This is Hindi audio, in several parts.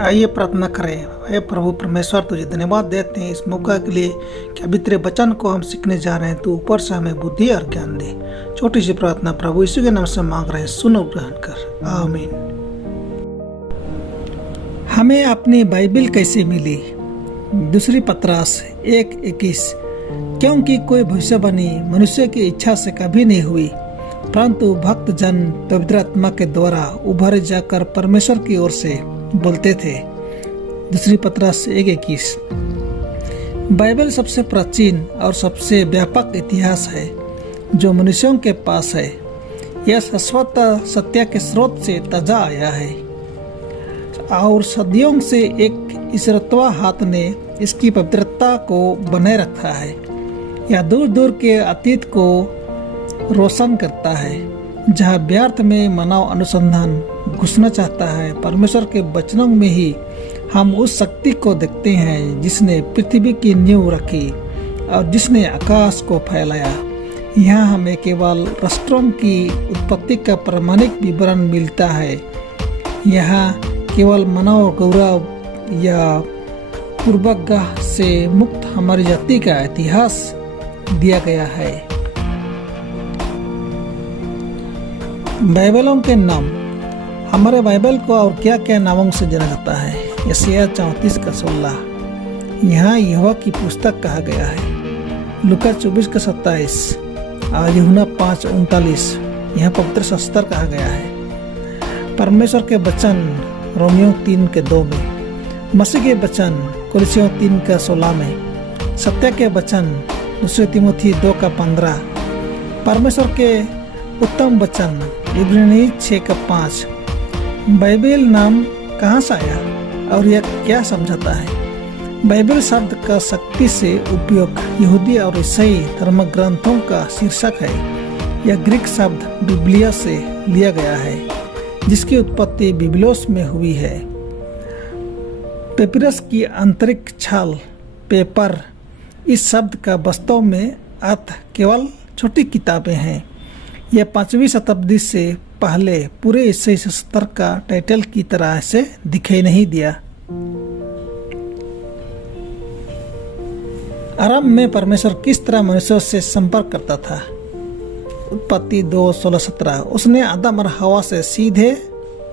आइए प्रार्थना करें। हे प्रभु परमेश्वर, तुझे धन्यवाद देते हैं इस मौका के लिए कि अभी तेरे वचन को हम सीखने जा रहे हैं। तो ऊपर से हमें बुद्धि और ज्ञान दे। छोटी सी प्रार्थना प्रभु यीशु के नाम से मांग रहे हैं, सुनो ग्रहण कर, आमीन। हमें अपनी बाइबल कैसे मिली? दूसरी पत्रास 1:21। क्योंकि कोई भविष्यवाणी मनुष्य की इच्छा से कभी नहीं हुई, परंतु भक्त जन पवित्र आत्मा के द्वारा उभरे जाकर परमेश्वर की ओर से बोलते थे। दूसरी पत्रास 1:21। बाइबल सबसे प्राचीन और सबसे व्यापक इतिहास है जो मनुष्यों के पास है। यह शाश्वत सत्य के स्रोत से ताजा आया है और सदियों से एक ईश्वरत्व हाथ ने इसकी पवित्रता को बनाए रखा है। यह दूर दूर के अतीत को रोशन करता है, जहाँ व्यर्थ में मानव अनुसंधान घुसना चाहता है। परमेश्वर के वचनों में ही हम उस शक्ति को देखते हैं जिसने पृथ्वी की नींव रखी और जिसने आकाश को फैलाया। यहाँ हमें केवल राष्ट्रों की उत्पत्ति का प्रामाणिक विवरण मिलता है। यहाँ केवल मानव गौरव या पूर्वाग्रह से मुक्त हमारी जाति का इतिहास दिया गया है। बाइबलों के नाम। हमारे बाइबल को और क्या क्या नामों से जाना जाता है? यशायाह 34:16 यहाँ यहोवा की पुस्तक कहा गया है। लूका 24:27 और यूहन्ना 5:39 यहाँ पवित्र शास्त्र कहा गया है। परमेश्वर के वचन रोमियो 3:2 में, मसीह के वचन कुलसियों 3:16 में, सत्य के वचन दूसरे तिमोथी 2:15, परमेश्वर के उत्तम वचन इब्रानी 6:5। बाइबल नाम कहाँ से आया और यह क्या समझाता है? बाइबल शब्द का शक्ति से उपयोग यहूदी और ईसाई धर्म ग्रंथों का शीर्षक है। यह ग्रीक शब्द बिब्लिया से लिया गया है, जिसकी उत्पत्ति बिब्लोस में हुई है। पेपिरस की आंतरिक छाल, पेपर, इस शब्द का वास्तव में अर्थ केवल छोटी किताबें हैं। यह 5वीं शताब्दी से पहले पूरे ईसाई शास्त्र का टाइटल की तरह से दिखाई नहीं दिया। आरंभ में परमेश्वर किस तरह मनुष्यों से संपर्क करता था? उत्पत्ति 2:16-17। उसने आदम और हवा से सीधे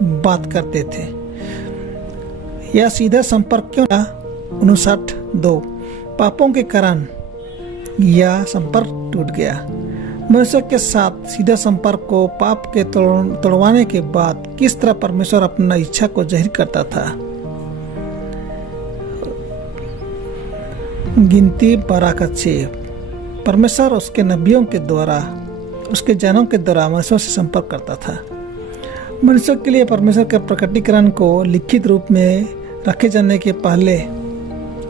बात करते थे। यह सीधा संपर्क क्यों था? 59:2। पापों के कारण यह संपर्क टूट गया। मनुष्य के साथ सीधा संपर्क को पाप के तोड़वाने के बाद किस तरह परमेश्वर अपना इच्छा को जाहिर करता था? गिनती 12:6। परमेश्वर उसके नबियों के द्वारा, उसके जनों के द्वारा मनुष्यों से संपर्क करता था। मनुष्यों के लिए परमेश्वर के प्रकटीकरण को लिखित रूप में रखे जाने के पहले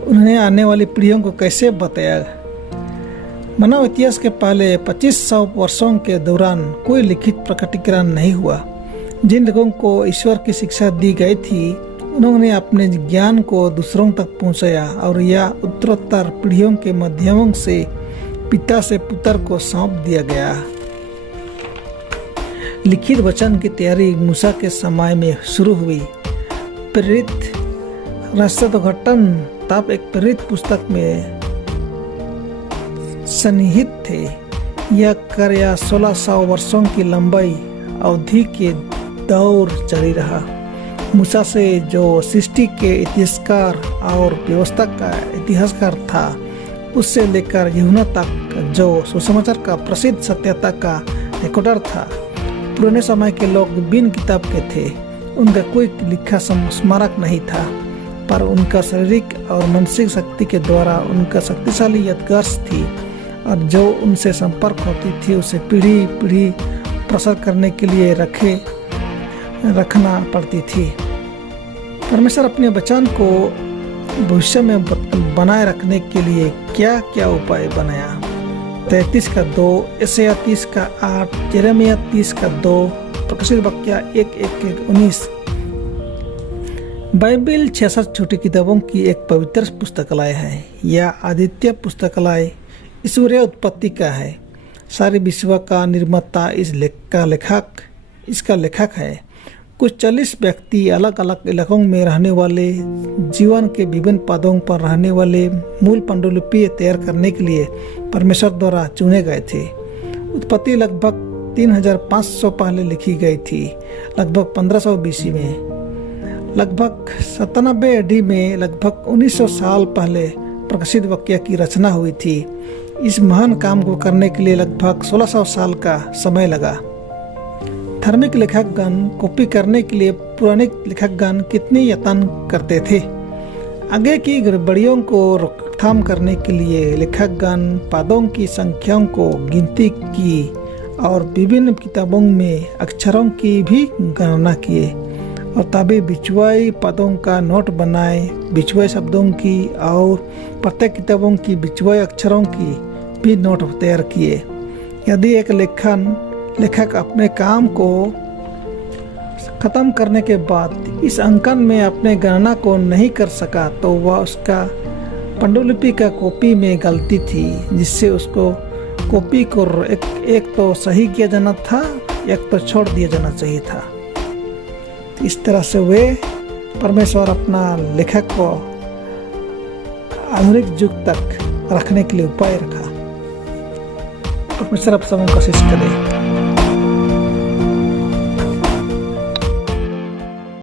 उन्हें आने वाली पीढ़ियों को कैसे बताया? मानव इतिहास के पहले 2500 वर्षों के दौरान कोई लिखित प्रकटीकरण नहीं हुआ। जिन लोगों को ईश्वर की शिक्षा दी गई थी, उन्होंने अपने ज्ञान को दूसरों तक पहुंचाया और यह उत्तरोत्तर पीढ़ियों के माध्यमों से पिता से पुत्र को सौंप दिया गया। लिखित वचन की तैयारी मूसा के समय में शुरू हुई। प्रेरित राष्ट्रघटन तब एक प्रेरित पुस्तक में सन्निहित थे। यह कार्य 1600 वर्षों की लंबाई अवधि के दौर जारी रहा। मूसा से जो सृष्टि के इतिहासकार और व्यवस्था का इतिहासकार था, उससे लेकर यूहन्ना तक जो सुसमाचार का प्रसिद्ध सत्यता का रिकॉर्डर था। पुराने समय के लोग बिन किताब के थे। उनका कोई लिखा स्मारक नहीं था, पर उनका शारीरिक और मानसिक शक्ति के द्वारा उनका शक्तिशाली यादगार थी, और जो उनसे संपर्क होती थी उसे पीढ़ी पीढ़ी प्रसार करने के लिए रखना पड़ती थी। परमेश्वर अपने वचन को भविष्य में बनाए रखने के लिए क्या क्या उपाय बनाया? 33:2, यशायाह 30:8, यिर्मयाह 30:2, प्रकाशित वाक्य 1:19। बाइबल 66 छोटी किताबों की एक पवित्र पुस्तकालय है। यह अद्वितीय पुस्तकालय ईश्वरीय उत्पत्ति का है। सारे विश्व का निर्माता इसका लेखक है। कुछ 40 व्यक्ति अलग अलग इलाकों में रहने वाले, जीवन के विभिन्न पदों पर रहने वाले मूल पांडुलिपि तैयार करने के लिए परमेश्वर द्वारा चुने गए थे। उत्पत्ति लगभग 3500 पहले लिखी गई थी, लगभग 1500 बीसी में। लगभग 97 AD में लगभग 1900 साल पहले प्रकाशित वाक्य की रचना हुई थी। इस महान काम को करने के लिए लगभग 1600 साल का समय लगा। धार्मिक लेखकगण कॉपी करने के लिए पुराने लेखकगण कितने यत्न करते थे। आगे की गड़बड़ियों को रोकथाम करने के लिए लेखकगण पदों की संख्याओं को गिनती की और विभिन्न किताबों में अक्षरों की भी गणना किए और तभी बिचवाई पदों का नोट बनाए, बिचवाई शब्दों की और प्रत्येक किताबों की बिचवाई अक्षरों की भी नोट तैयार किए। यदि एक लेखक अपने काम को खत्म करने के बाद इस अंकन में अपने गणना को नहीं कर सका तो वह उसका पांडुलिपि का कॉपी में गलती थी, जिससे उसको कॉपी को एक तो सही किया जाना था, एक तो छोड़ दिया जाना चाहिए था। इस तरह से वे परमेश्वर अपना लेखक को आधुनिक युग तक रखने के लिए उपाय रखा। परमेश्वर आप सबको कोशिश करें।